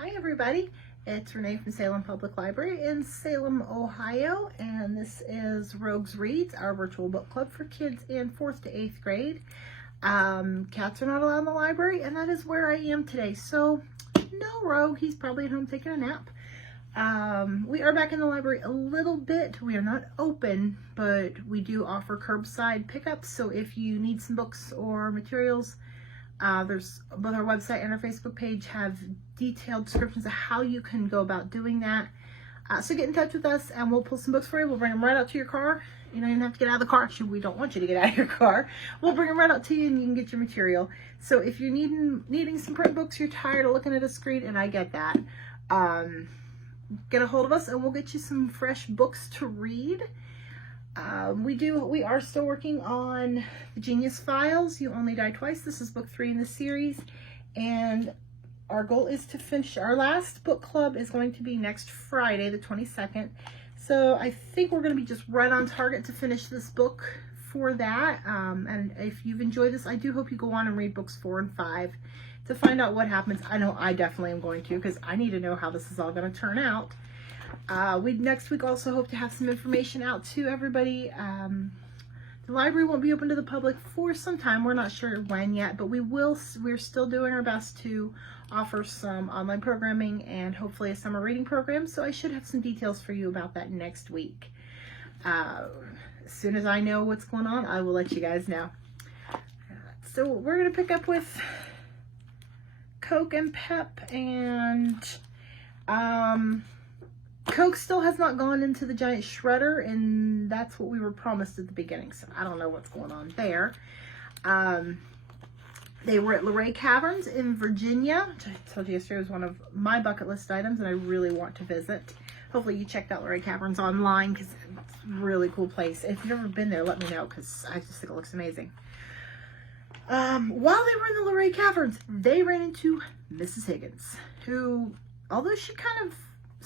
Hi everybody, it's Renee from Salem Public Library in Salem, Ohio, and this is Rogues Reads, our virtual book club for kids in 4th to 8th grade. Cats are not allowed in the library, and that is where I am today. So, no Rogue, he's probably at home taking a nap. We are back in the library a little bit. We are not open, but we do offer curbside pickups, so if you need some books or materials, there's both our website and our Facebook page have detailed descriptions of how you can go about doing that. So get in touch with us and we'll pull some books for you. We'll bring them right out to your car. You don't even have to get out of the car. Actually, we don't want you to get out of your car. We'll bring them right out to you and you can get your material. So if you're needing some print books, you're tired of looking at a screen, and I get that, get a hold of us and we'll get you some fresh books to read. We are still working on the Genius Files, You Only Die Twice. This is book 3 in the series, and our goal is to finish. Our last book club is going to be next Friday, the 22nd. So I think we're going to be just right on target to finish this book for that. And if you've enjoyed this, I do hope you go on and read books 4 and 5 to find out what happens. I know I definitely am going to, because I need to know how this is all going to turn out. We next week also hope to have some information out to everybody. The library won't be open to the public for some time. We're not sure when yet, but we're still doing our best to offer some online programming and hopefully a summer reading program. So I should have some details for you about that next week. As soon as I know what's going on, I will let you guys know. So we're going to pick up with Coke and Pep, and Coke still has not gone into the giant shredder, and that's what we were promised at the beginning, so I don't know what's going on there. They were at Luray Caverns in Virginia, which I told you yesterday was one of my bucket list items, and I really want to visit. Hopefully you checked out Luray Caverns online, because it's a really cool place. If you've ever been there, let me know, because I just think it looks amazing. While they were in the Luray Caverns, they ran into Mrs. Higgins, who, although she kind of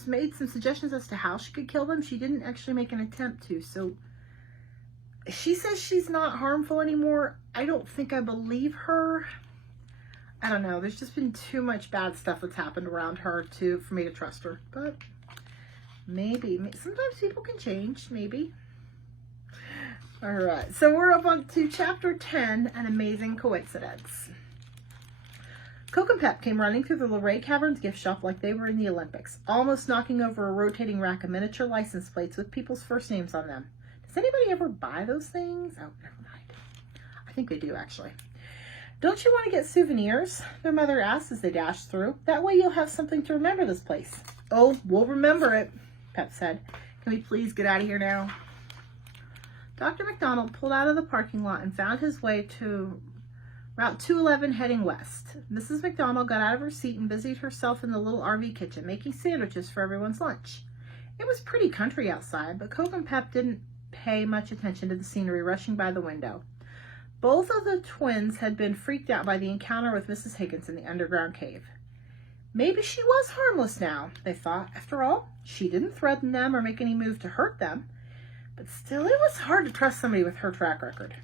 made some suggestions as to how she could kill them, she didn't actually make an attempt to. So she says she's not harmful anymore. I don't think I believe her. I don't know. There's just been too much bad stuff that's happened around her for me to trust her. But maybe. Sometimes people can change. Maybe. All right. So we're up on to chapter 10, An Amazing Coincidence. Coke and Pep came running through the Luray Caverns gift shop like they were in the Olympics, almost knocking over a rotating rack of miniature license plates with people's first names on them. Does anybody ever buy those things? Oh, never mind. I think they do, actually. Don't you want to get souvenirs? Their mother asked as they dashed through. That way you'll have something to remember this place. Oh, we'll remember it, Pep said. Can we please get out of here now? Dr. McDonald pulled out of the parking lot and found his way to Route 211 heading west. Mrs. McDonald got out of her seat and busied herself in the little RV kitchen, making sandwiches for everyone's lunch. It was pretty country outside, but Coke and Pep didn't pay much attention to the scenery rushing by the window. Both of the twins had been freaked out by the encounter with Mrs. Higgins in the underground cave. Maybe she was harmless now, they thought. After all, she didn't threaten them or make any move to hurt them. But still, it was hard to trust somebody with her track record.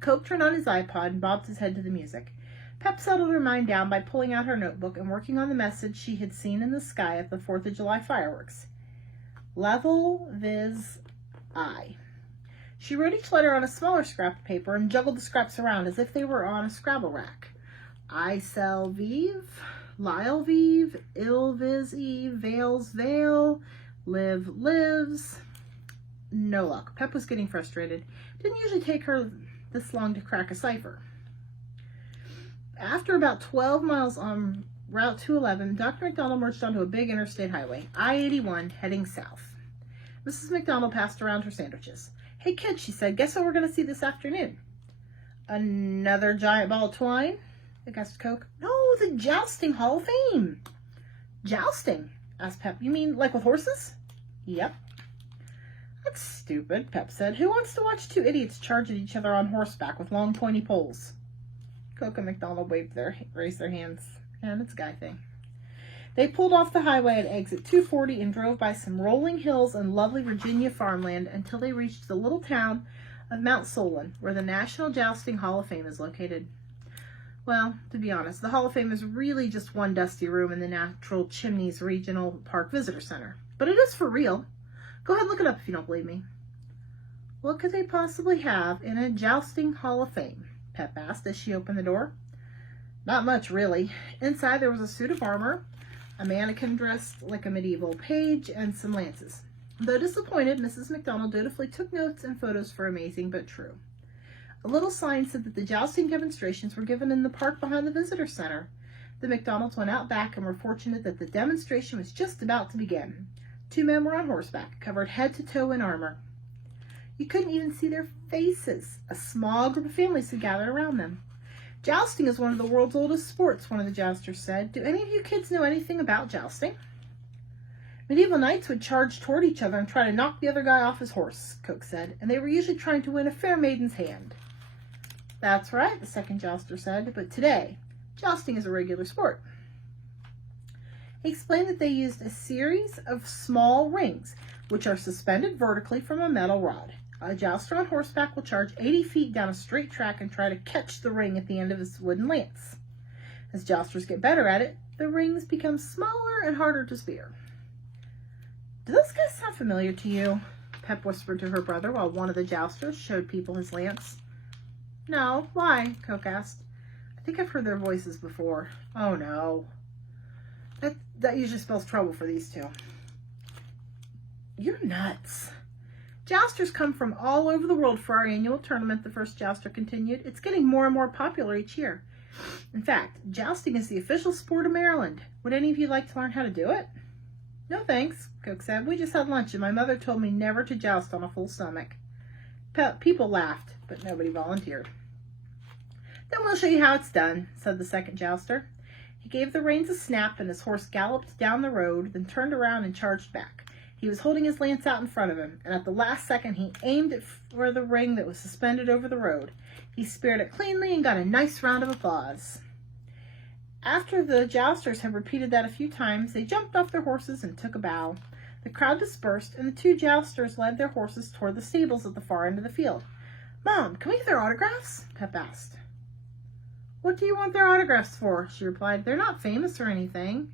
Coke turned on his iPod and bobbed his head to the music. Pep settled her mind down by pulling out her notebook and working on the message she had seen in the sky at the 4th of July fireworks. Level Viz I. She wrote each letter on a smaller scrap of paper and juggled the scraps around as if they were on a Scrabble rack. I sell vive, Lyle vive, ill viz eve, vales veil, live lives. No luck. Pep was getting frustrated. It didn't usually take her this long to crack a cipher. After about 12 miles on Route 211, Dr. McDonald merged onto a big interstate highway, I-81, heading south. Mrs. McDonald passed around her sandwiches. Hey kids, she said, guess what we're going to see this afternoon? Another giant ball of twine? Guessed Coke. No, the Jousting Hall of Fame. Jousting? Asked Pep. You mean like with horses? Yep. That's stupid, Pep said. Who wants to watch two idiots charge at each other on horseback with long pointy poles? Coke and McDonald raised their hands. And it's a guy thing. They pulled off the highway at exit 240 and drove by some rolling hills and lovely Virginia farmland until they reached the little town of Mount Solon, where the National Jousting Hall of Fame is located. Well, to be honest, the Hall of Fame is really just one dusty room in the Natural Chimneys Regional Park Visitor Center. But it is for real. Go ahead and look it up if you don't believe me. What could they possibly have in a jousting Hall of Fame? Pep asked as she opened the door. Not much, really. Inside there was a suit of armor, a mannequin dressed like a medieval page, and some lances. Though disappointed, Mrs. McDonald dutifully took notes and photos for Amazing But True. A little sign said that the jousting demonstrations were given in the park behind the visitor center. The McDonalds went out back and were fortunate that the demonstration was just about to begin. 2 men were on horseback, covered head to toe in armor. You couldn't even see their faces. A small group of families had gathered around them. Jousting is one of the world's oldest sports, one of the jousters said. Do any of you kids know anything about jousting? Medieval knights would charge toward each other and try to knock the other guy off his horse, Coke said, and they were usually trying to win a fair maiden's hand. That's right, the second jouster said, but today, jousting is a regular sport. He explained that they used a series of small rings, which are suspended vertically from a metal rod. A jouster on horseback will charge 80 feet down a straight track and try to catch the ring at the end of his wooden lance. As jousters get better at it, the rings become smaller and harder to spear. Do those guys sound familiar to you? Pep whispered to her brother while one of the jousters showed people his lance. No, why? Coke asked. I think I've heard their voices before. Oh no. That usually spells trouble for these two. You're nuts. Jousters come from all over the world for our annual tournament, the first jouster continued. It's getting more and more popular each year. In fact, jousting is the official sport of Maryland. Would any of you like to learn how to do it? No thanks, Coke said. We just had lunch and my mother told me never to joust on a full stomach. People laughed, but nobody volunteered. Then we'll show you how it's done, said the second jouster. He gave the reins a snap and his horse galloped down the road, then turned around and charged back. He was holding his lance out in front of him, and at the last second he aimed it for the ring that was suspended over the road. He speared it cleanly and got a nice round of applause. After the jousters had repeated that a few times, they jumped off their horses and took a bow. The crowd dispersed, and the 2 jousters led their horses toward the stables at the far end of the field. Mom, can we get their autographs? Pep asked. What do you want their autographs for? She replied. They're not famous or anything.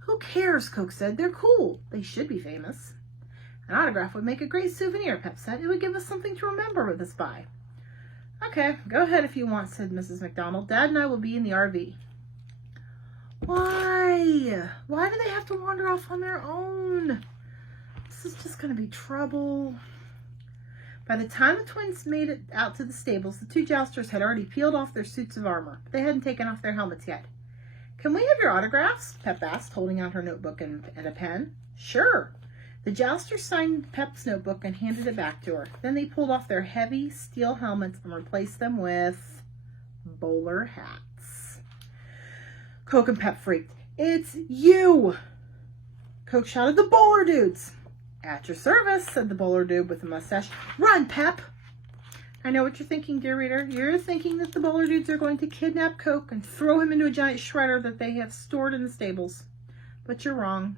Who cares? Coke said. They're cool. They should be famous. An autograph would make a great souvenir, Pep said. It would give us something to remember this by. Okay, go ahead if you want, said Mrs. McDonald. Dad and I will be in the RV. Why? Why do they have to wander off on their own? This is just going to be trouble. By the time the twins made it out to the stables, the 2 jousters had already peeled off their suits of armor, but they hadn't taken off their helmets yet. Can we have your autographs? Pep asked, holding out her notebook and a pen. Sure. The jousters signed Pep's notebook and handed it back to her. Then they pulled off their heavy steel helmets and replaced them with bowler hats. Coke and Pep freaked. It's you! Coke shouted, the bowler dudes! At your service, said the bowler dude with a mustache. Run, Pep! I know what you're thinking, dear reader. You're thinking that the bowler dudes are going to kidnap Coke and throw him into a giant shredder that they have stored in the stables. But you're wrong.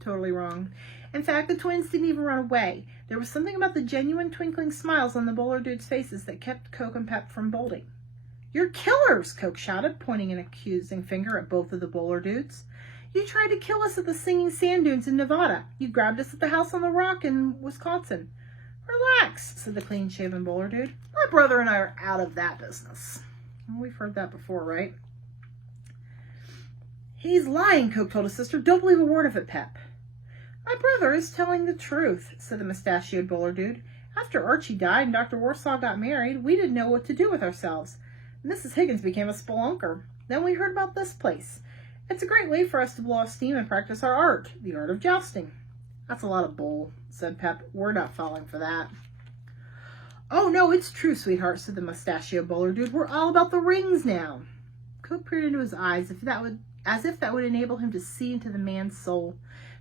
Totally wrong. In fact, the twins didn't even run away. There was something about the genuine twinkling smiles on the bowler dudes' faces that kept Coke and Pep from bolting. You're killers, Coke shouted, pointing an accusing finger at both of the bowler dudes. You tried to kill us at the Singing Sand Dunes in Nevada. You grabbed us at the house on the rock in Wisconsin. Relax, said the clean-shaven bowler dude. My brother and I are out of that business. We've heard that before, right? He's lying, Coke told his sister. Don't believe a word of it, Pep. My brother is telling the truth, said the mustachioed bowler dude. After Archie died and Dr. Warsaw got married, we didn't know what to do with ourselves. Mrs. Higgins became a spelunker. Then we heard about this place. It's a great way for us to blow off steam and practice our art, the art of jousting. That's a lot of bull, said Pep. We're not falling for that. Oh, no, it's true, sweetheart, said the mustachioed bowler dude. We're all about the rings now. Coke peered into his eyes as if that would enable him to see into the man's soul.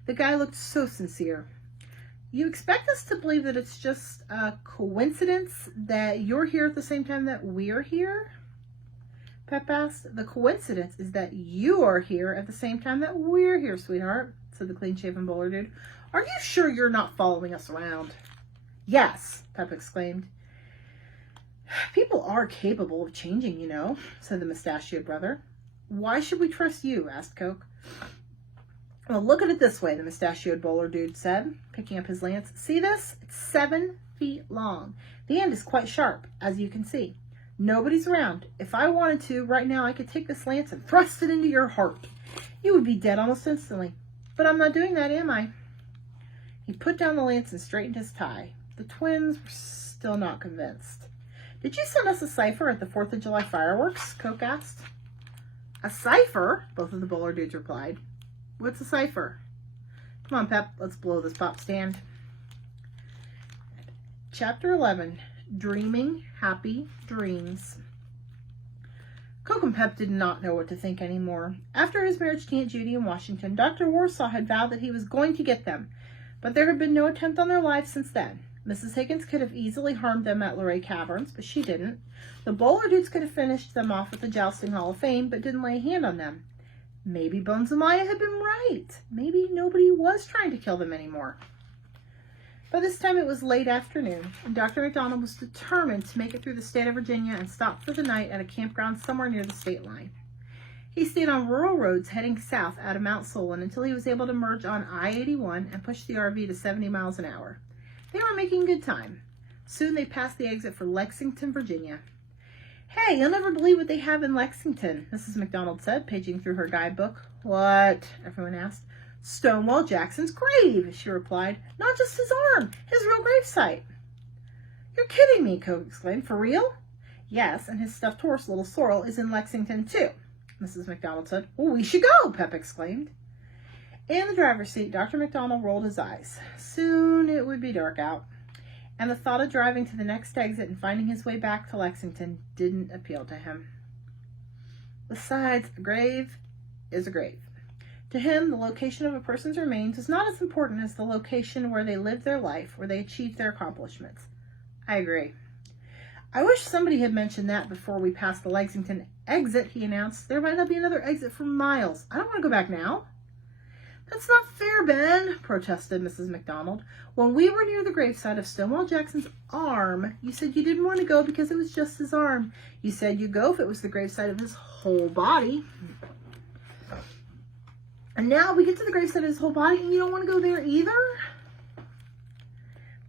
The guy looked so sincere. You expect us to believe that it's just a coincidence that you're here at the same time that we're here? Pep asked. The coincidence is that you are here at the same time that we're here, sweetheart, said the clean-shaven bowler dude. Are you sure you're not following us around? Yes, Pep exclaimed. People are capable of changing, you know, said the mustachioed brother. Why should we trust you? Asked Coke. Well, look at it this way, the mustachioed bowler dude said, picking up his lance. See this? It's 7 feet long. The end is quite sharp, as you can see. Nobody's around. If I wanted to, right now I could take this lance and thrust it into your heart. You would be dead almost instantly. But I'm not doing that, am I? He put down the lance and straightened his tie. The twins were still not convinced. Did you send us a cipher at the 4th of July fireworks? Coke asked. A cipher? Both of the bowler dudes replied. What's a cipher? Come on, Pep. Let's blow this pop stand. Chapter 11. Dreaming Happy Dreams. Coke and Pep did not know what to think anymore. After his marriage to Aunt Judy in Washington, Dr. Warsaw had vowed that he was going to get them, but there had been no attempt on their lives since then. Mrs. Higgins could have easily harmed them at Luray Caverns, but she didn't. The bowler dudes could have finished them off at the Jousting Hall of Fame, but didn't lay a hand on them. Maybe Bones and Maya had been right. Maybe nobody was trying to kill them anymore. By this time it was late afternoon, and Dr. McDonald was determined to make it through the state of Virginia and stop for the night at a campground somewhere near the state line. He stayed on rural roads heading south out of Mount Solon until he was able to merge on I-81 and push the RV to 70 miles an hour. They were making good time. Soon they passed the exit for Lexington, Virginia. Hey, you'll never believe what they have in Lexington, Mrs. McDonald said, paging through her guidebook. What? Everyone asked. Stonewall Jackson's grave, she replied. Not just his arm, his real gravesite. You're kidding me, Coke exclaimed. For real? Yes, and his stuffed horse, Little Sorrel, is in Lexington, too, Mrs. McDonald said. Well, we should go, Pep exclaimed. In the driver's seat, Dr. McDonald rolled his eyes. Soon it would be dark out, and the thought of driving to the next exit and finding his way back to Lexington didn't appeal to him. Besides, a grave is a grave. To him, the location of a person's remains was not as important as the location where they lived their life, where they achieved their accomplishments. I agree. I wish somebody had mentioned that before we passed the Lexington exit, he announced. There might not be another exit for miles. I don't want to go back now. That's not fair, Ben, protested Mrs. McDonald. When we were near the gravesite of Stonewall Jackson's arm, you said you didn't want to go because it was just his arm. You said you'd go if it was the gravesite of his whole body. And now we get to the gravesite of his whole body and you don't want to go there either?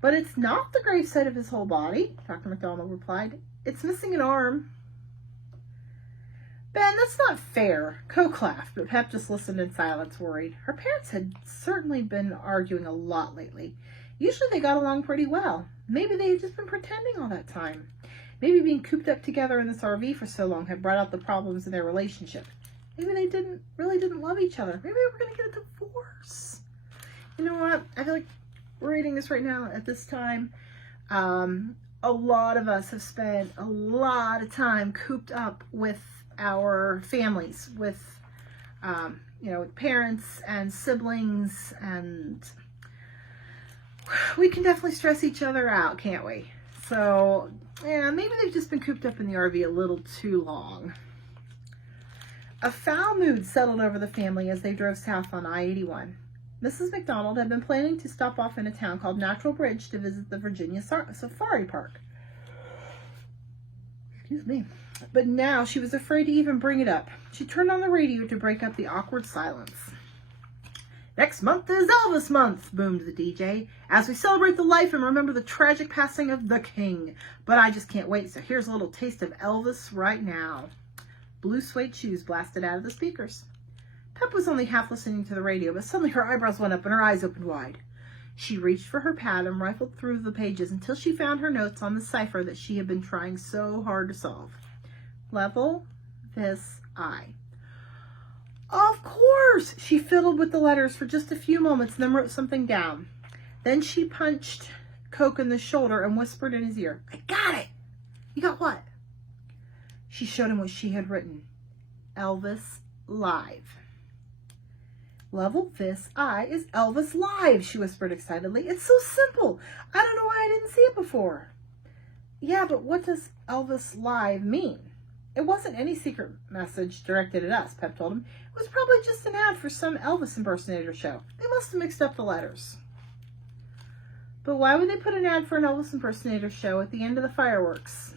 But it's not the gravesite of his whole body, Dr. McDonald replied. It's missing an arm. Ben, that's not fair. Coke laughed, but Pep just listened in silence, worried. Her parents had certainly been arguing a lot lately. Usually they got along pretty well. Maybe they had just been pretending all that time. Maybe being cooped up together in this RV for so long had brought out the problems in their relationship. Maybe they really didn't love each other. Maybe they were going to get a divorce. You know what? I feel like we're reading this right now at this time. A lot of us have spent a lot of time cooped up with our families, with parents and siblings, and we can definitely stress each other out, can't we? So yeah, maybe they've just been cooped up in the RV a little too long. A foul mood settled over the family as they drove south on I-81. Mrs. McDonald had been planning to stop off in a town called Natural Bridge to visit the Virginia Safari Park. Excuse me. But now she was afraid to even bring it up. She turned on the radio to break up the awkward silence. Next month is Elvis Month, boomed the DJ, as we celebrate the life and remember the tragic passing of the king. But I just can't wait, so here's a little taste of Elvis right now. Blue suede shoes blasted out of the speakers. Pep was only half listening to the radio, but suddenly her eyebrows went up and her eyes opened wide. She reached for her pad and rifled through the pages until she found her notes on the cipher that she had been trying so hard to solve. Level this I. Of course! She fiddled with the letters for just a few moments and then wrote something down. Then she punched Coke in the shoulder and whispered in his ear, I got it! You got what? She showed him what she had written. Elvis Live. Level this I is Elvis Live, she whispered excitedly. It's so simple. I don't know why I didn't see it before. Yeah, but what does Elvis Live mean? It wasn't any secret message directed at us, Pep told him. It was probably just an ad for some Elvis impersonator show. They must have mixed up the letters. But why would they put an ad for an Elvis impersonator show at the end of the fireworks?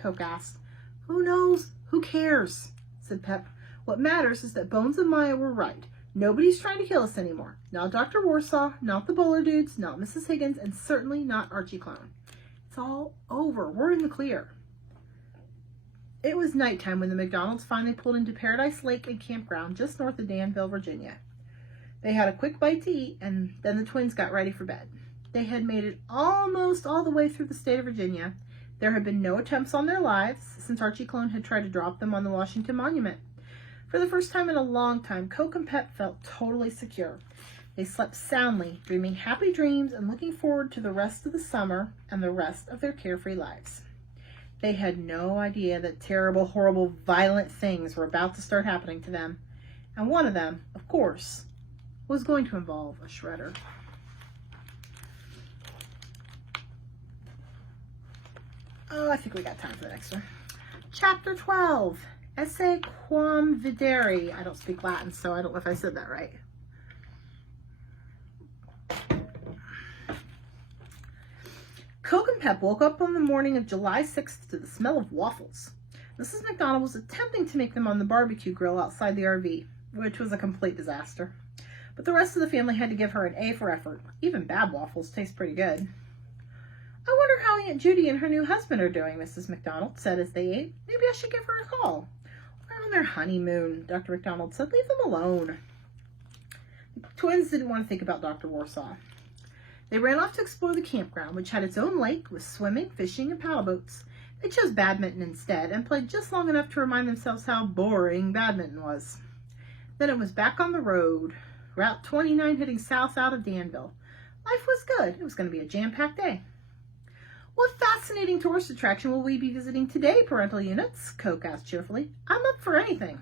Coke asked. Who knows? Who cares? Said Pep. What matters is that Bones and Maya were right. Nobody's trying to kill us anymore. Not Dr. Warsaw, not the Bowler dudes, not Mrs. Higgins, and certainly not Archie Clown. It's all over. We're in the clear. It was nighttime when the McDonalds finally pulled into Paradise Lake and Campground just north of Danville, Virginia. They had a quick bite to eat, and then the twins got ready for bed. They had made it almost all the way through the state of Virginia. There had been no attempts on their lives since Archie Clone had tried to drop them on the Washington Monument. For the first time in a long time, Coke and Pep felt totally secure. They slept soundly, dreaming happy dreams and looking forward to the rest of the summer and the rest of their carefree lives. They had no idea that terrible, horrible, violent things were about to start happening to them. And one of them, of course, was going to involve a shredder. Oh, I think we got time for the next one. Chapter 12. Esse quam videri. I don't speak Latin, so I don't know if I said that right. Coke and Pep woke up on the morning of July 6th to the smell of waffles. Mrs. McDonald was attempting to make them on the barbecue grill outside the RV, which was a complete disaster. But the rest of the family had to give her an A for effort. Even bad waffles taste pretty good. I wonder how Aunt Judy and her new husband are doing, Mrs. McDonald said as they ate. Maybe I should give her a call. We're on their honeymoon, Dr. McDonald said. Leave them alone. The twins didn't want to think about Dr. Warsaw. They ran off to explore the campground, which had its own lake with swimming, fishing, and paddle boats. They chose badminton instead and played just long enough to remind themselves how boring badminton was. Then it was back on the road, Route 29 heading south out of Danville. Life was good. It was going to be a jam-packed day. What fascinating tourist attraction will we be visiting today, parental units? Coke asked cheerfully. I'm up for anything.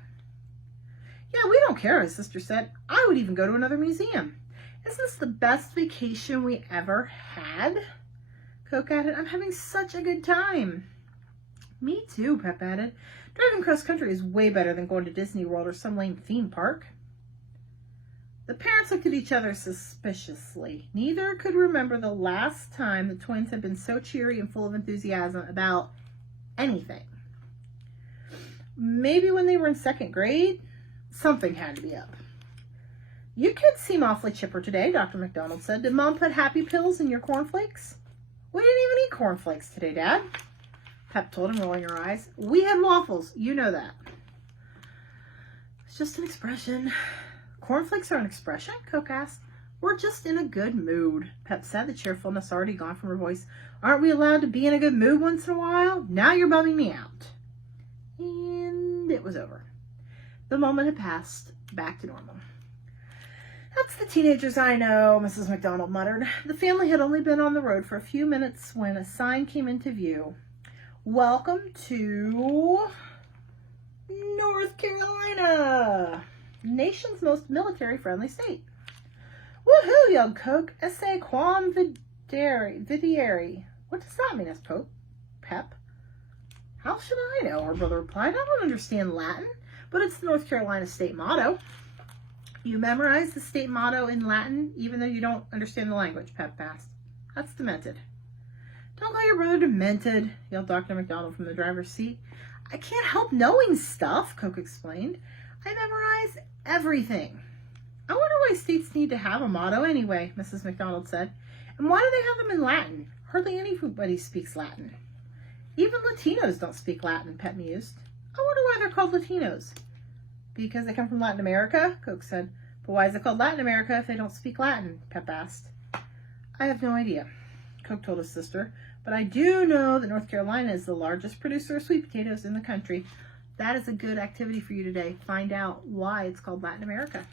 Yeah, we don't care, his sister said. I would even go to another museum. Isn't this the best vacation we ever had? Coke added. I'm having such a good time. Me too, Pep added. Driving cross country is way better than going to Disney World or some lame theme park. The parents looked at each other suspiciously. Neither could remember the last time the twins had been so cheery and full of enthusiasm about anything. Maybe when they were in second grade? Something had to be up. You kids seem awfully chipper today, Dr. McDonald said. Did Mom put happy pills in your cornflakes? We didn't even eat cornflakes today, Dad. Pep told him, rolling her eyes. We had waffles. You know that. It's just an expression. Cornflakes are an expression? Coke asked. We're just in a good mood, Pep said, the cheerfulness already gone from her voice. Aren't we allowed to be in a good mood once in a while? Now you're bumming me out. And it was over. The moment had passed. Back to normal. That's the teenagers I know, Mrs. McDonald muttered. The family had only been on the road for a few minutes when a sign came into view. Welcome to North Carolina, nation's most military-friendly state. Woohoo, yelled Coke. Esse quam videri. What does that mean, Pep? How should I know? Her brother replied. I don't understand Latin, but it's the North Carolina state motto. You memorize the state motto in Latin, even though you don't understand the language, Pep asked. That's demented. Don't call your brother demented, yelled Dr. McDonald from the driver's seat. I can't help knowing stuff, Coke explained. I memorize everything. I wonder why states need to have a motto anyway, Mrs. McDonald said. And why do they have them in Latin? Hardly anybody speaks Latin. Even Latinos don't speak Latin, Pep mused. I wonder why they're called Latinos. Because they come from Latin America, Coke said. But why is it called Latin America if they don't speak Latin? Pep asked. I have no idea, Coke told his sister. But I do know that North Carolina is the largest producer of sweet potatoes in the country. That is a good activity for you today. Find out why it's called Latin America.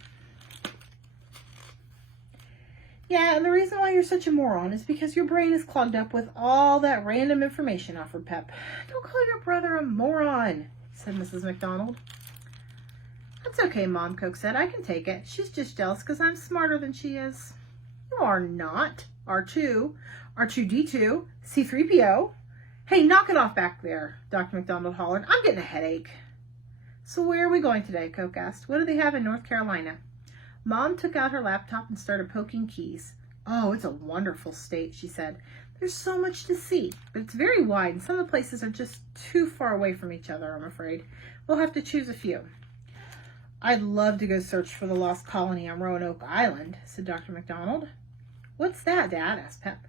Yeah, and the reason why you're such a moron is because your brain is clogged up with all that random information, offered Pep. Don't call your brother a moron, said Mrs. McDonald. That's okay, Mom, Coke said. I can take it. She's just jealous because I'm smarter than she is. You are not. R2, R2D2, C3PO. Hey, knock it off back there, Dr. McDonald hollered. I'm getting a headache. So where are we going today, Coke asked. What do they have in North Carolina? Mom took out her laptop and started poking keys. Oh, it's a wonderful state, she said. There's so much to see, but it's very wide, and some of the places are just too far away from each other, I'm afraid. We'll have to choose a few. I'd love to go search for the lost colony on Roanoke Island, said Dr. McDonald. What's that, Dad? Asked Pep.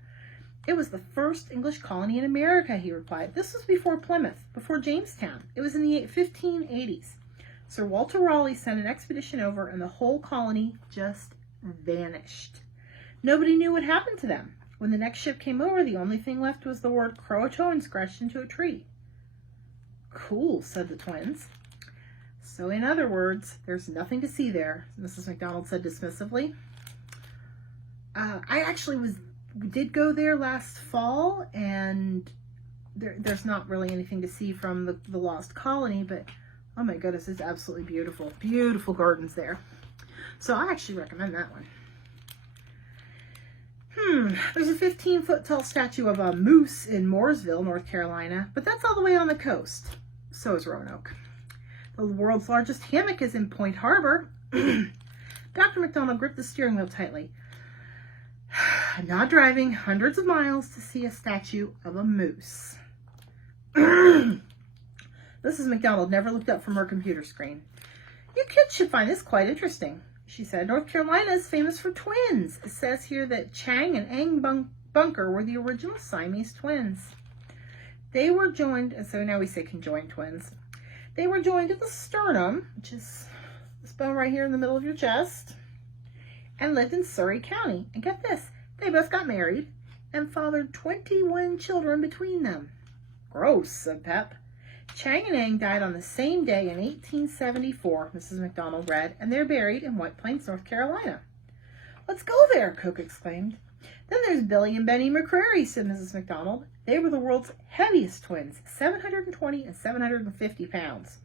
It was the first English colony in America, he replied. This was before Plymouth, before Jamestown. It was in the 1580s. Sir Walter Raleigh sent an expedition over, and the whole colony just vanished. Nobody knew what happened to them. When the next ship came over, the only thing left was the word Croatoan scratched into a tree. Cool, said the twins. So in other words, there's nothing to see there, Mrs. McDonald said dismissively. I actually did go there last fall, and there's not really anything to see from the lost colony, but oh my goodness, it's absolutely beautiful. Beautiful gardens there. So I actually recommend that one. There's a 15-foot tall statue of a moose in Mooresville, North Carolina, but that's all the way on the coast. So is Roanoke. The world's largest hammock is in Point Harbor. Dr. McDonald gripped the steering wheel tightly. I'm not driving hundreds of miles to see a statue of a moose. Mrs. McDonald never looked up from her computer screen. You kids should find this quite interesting, she said. North Carolina is famous for twins. It says here that Chang and Ang Bunker were the original Siamese twins. They were joined, and so now we say conjoined twins. They were joined at the sternum, which is this bone right here in the middle of your chest, and lived in Surrey County. And get this, they both got married and fathered 21 children between them. Gross, said Pep. Chang and Ang died on the same day in 1874, Mrs. McDonald read, and they're buried in White Plains, North Carolina. Let's go there, Coke exclaimed. Then there's Billy and Benny McCrary, said Mrs. McDonald. They were the world's heaviest twins, 720 and 750 pounds.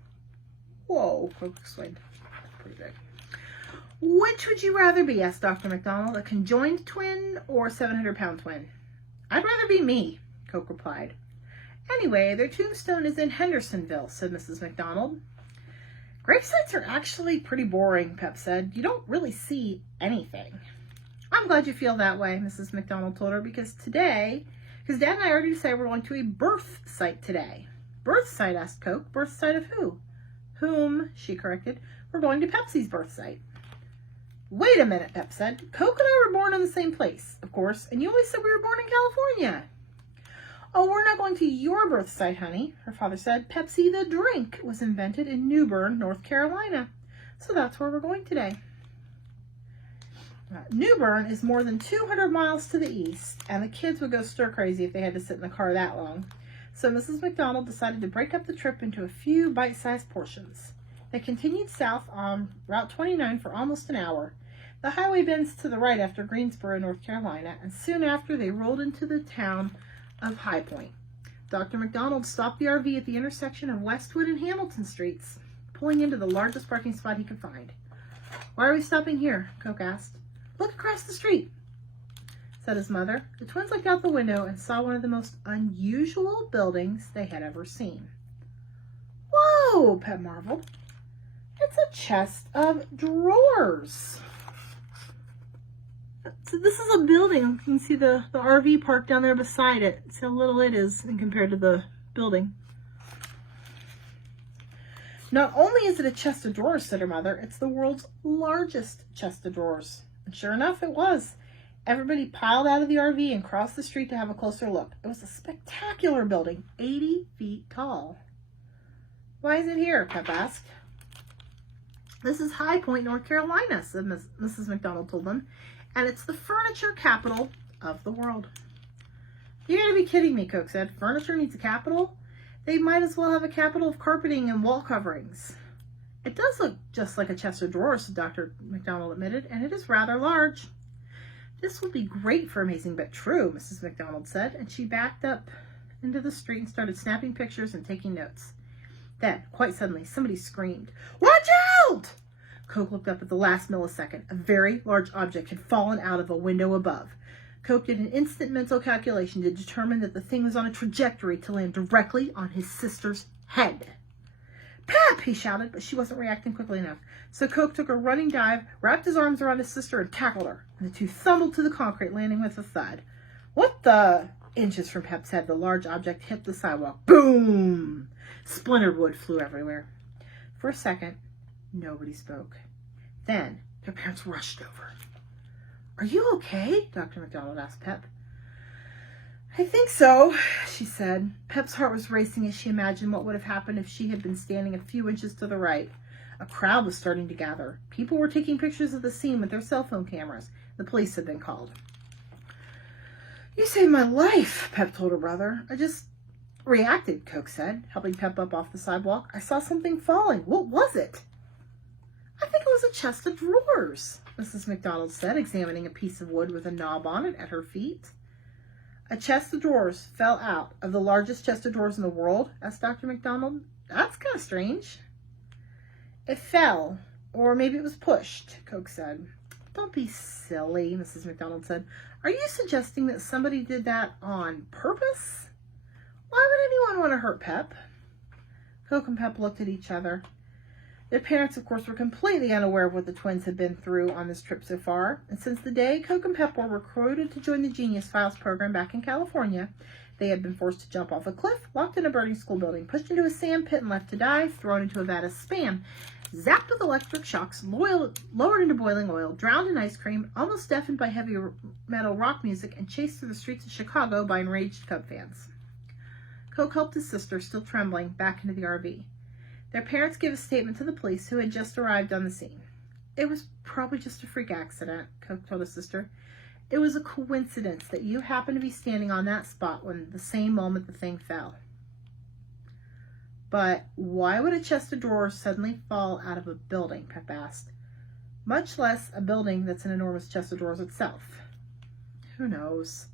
Whoa, Coke exclaimed. That's pretty big. Which would you rather be, asked Dr. McDonald, a conjoined twin or a 700-pound twin? I'd rather be me, Coke replied. Anyway, their tombstone is in Hendersonville, said Mrs. McDonald. Gravesites are actually pretty boring, Pep said. You don't really see anything. I'm glad you feel that way, Mrs. McDonald told her, because Dad and I already decided we're going to a birth site today. Birth site, asked Coke. Birth site of who? Whom, she corrected. We're going to Pepsi's birth site. Wait a minute, Pep said. Coke and I were born in the same place, of course, and you always said we were born in California. Oh, we're not going to your birth site, honey, her father said. Pepsi the drink was invented in New Bern, North Carolina. So that's where we're going today. New Bern is more than 200 miles to the east, and the kids would go stir crazy if they had to sit in the car that long. So Mrs. McDonald decided to break up the trip into a few bite-sized portions. They continued south on Route 29 for almost an hour. The highway bends to the right after Greensboro, North Carolina, and soon after they rolled into the town of High Point. Dr. McDonald stopped the RV at the intersection of Westwood and Hamilton Streets, pulling into the largest parking spot he could find. Why are we stopping here? Coke asked. Look across the street, said his mother. The twins looked out the window and saw one of the most unusual buildings they had ever seen. Whoa, Pep marveled. It's a chest of drawers. So this is a building. You can see the RV parked down there beside it. See how little it is compared to the building. Not only is it a chest of drawers, said her mother, it's the world's largest chest of drawers. And sure enough, it was. Everybody piled out of the RV and crossed the street to have a closer look. It was a spectacular building, 80 feet tall. Why is it here? Pep asked. This is High Point, North Carolina, said Mrs. McDonald told them. And it's the furniture capital of the world. You gotta be kidding me, Coke said. Furniture needs a capital? They might as well have a capital of carpeting and wall coverings. It does look just like a chest of drawers, Dr. McDonald admitted, and it is rather large. This will be great for Amazing But True, Mrs. McDonald said, and she backed up into the street and started snapping pictures and taking notes. Then, quite suddenly, somebody screamed, "Watch out!" Coke looked up at the last millisecond. A very large object had fallen out of a window above. Coke did an instant mental calculation to determine that the thing was on a trajectory to land directly on his sister's head. "Pep!" he shouted, but she wasn't reacting quickly enough. So Coke took a running dive, wrapped his arms around his sister, and tackled her. And the two thumbled to the concrete, landing with a thud. "What the?" inches from Pep's head, the large object hit the sidewalk. Boom! Splintered wood flew everywhere. For a second, nobody spoke. Then, their parents rushed over. "Are you okay?" Dr. McDonald asked Pep. "I think so," she said. Pep's heart was racing as she imagined what would have happened if she had been standing a few inches to the right. A crowd was starting to gather. People were taking pictures of the scene with their cell phone cameras. The police had been called. "You saved my life," Pep told her brother. "I just reacted," Coke said, helping Pep up off the sidewalk. "I saw something falling. What was it?" "I think it was a chest of drawers," Mrs. McDonald said, examining a piece of wood with a knob on it at her feet. "A chest of drawers fell out of the largest chest of drawers in the world?" asked Dr. McDonald. "That's kind of strange." "It fell, or maybe it was pushed," Coke said. "Don't be silly," Mrs. McDonald said. "Are you suggesting that somebody did that on purpose? Why would anyone want to hurt Pep?" Coke and Pep looked at each other. Their parents, of course, were completely unaware of what the twins had been through on this trip so far. And since the day Coke and Pep were recruited to join the Genius Files program back in California, they had been forced to jump off a cliff, locked in a burning school building, pushed into a sand pit and left to die, thrown into a vat of Spam, zapped with electric shocks, lowered into boiling oil, drowned in ice cream, almost deafened by heavy metal rock music, and chased through the streets of Chicago by enraged Cub fans. Coke helped his sister, still trembling, back into the RV. Their parents gave a statement to the police, who had just arrived on the scene. "It was probably just a freak accident," Coke told his sister. "It was a coincidence that you happened to be standing on that spot when the same moment the thing fell." "But why would a chest of drawers suddenly fall out of a building?" Pep asked. "Much less a building that's an enormous chest of drawers itself." "Who knows?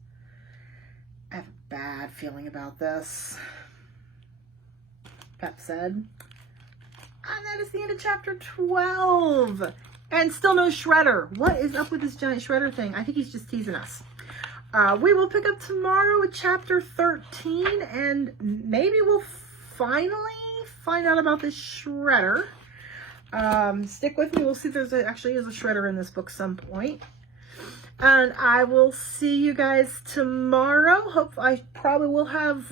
I have a bad feeling about this," Pep said. And that is the end of chapter 12. And still no Shredder. What is up with this giant Shredder thing? I think he's just teasing us. We will pick up tomorrow with chapter 13. And maybe we'll finally find out about this Shredder. Stick with me. We'll see if there's actually is a Shredder in this book some point. And I will see you guys tomorrow. I probably will have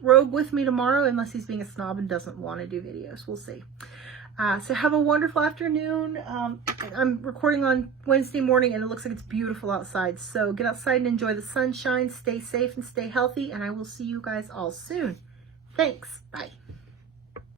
Rogue with me tomorrow, unless he's being a snob and doesn't want to do videos. We'll see. So have a wonderful afternoon. I'm recording on Wednesday morning, and it looks like it's beautiful outside. So get outside and enjoy the sunshine. Stay safe and stay healthy, and I will see you guys all soon. Thanks. Bye.